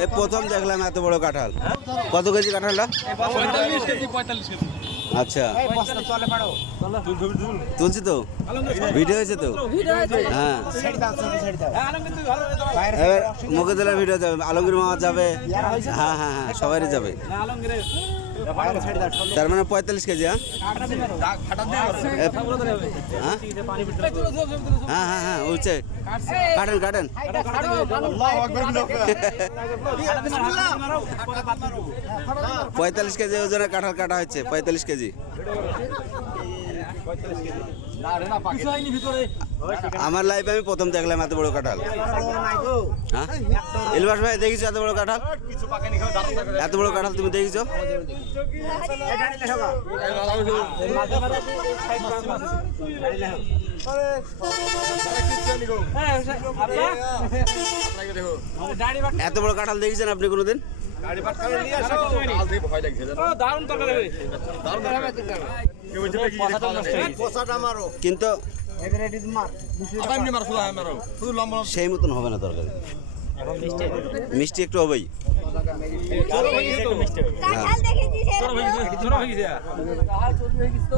এই প্রথম দেখলাম এত বড় কাঁঠাল। কত কেজি কাঁঠালটা? 45 কেজি 45 কেজি। আচ্ছা, তুলছি তো, ভিডিও হয়েছে তো। হ্যাঁ, এবার মুকুদুলের ভিডিও যাবে, আলমগীর মামা যাবে। হ্যাঁ হ্যাঁ হ্যাঁ, সবারই যাবে। তার মানে 45 কেজি। হ্যাঁ হ্যাঁ হ্যাঁ হ্যাঁ, উঠছে। কাটেন কাটেন। 45 কেজি ওজনের কাঁঠাল কাটা হচ্ছে। 45 কেজি। আমার লাইফে আমি প্রথম দেখলাম এত বড় কাঁঠাল। হ্যাঁ, ইলবাস ভাই দেখিছো এত বড় কাঁঠাল? এত বড় কাঁঠাল তুমি দেখিছো? এত বড় কাঁঠাল দেখেছেন আপনি কোনোদিন? কিন্তু সেই মতন হবে না তরকারি, মিষ্টি একটু হবেই। কাঁঠাল দেখেছি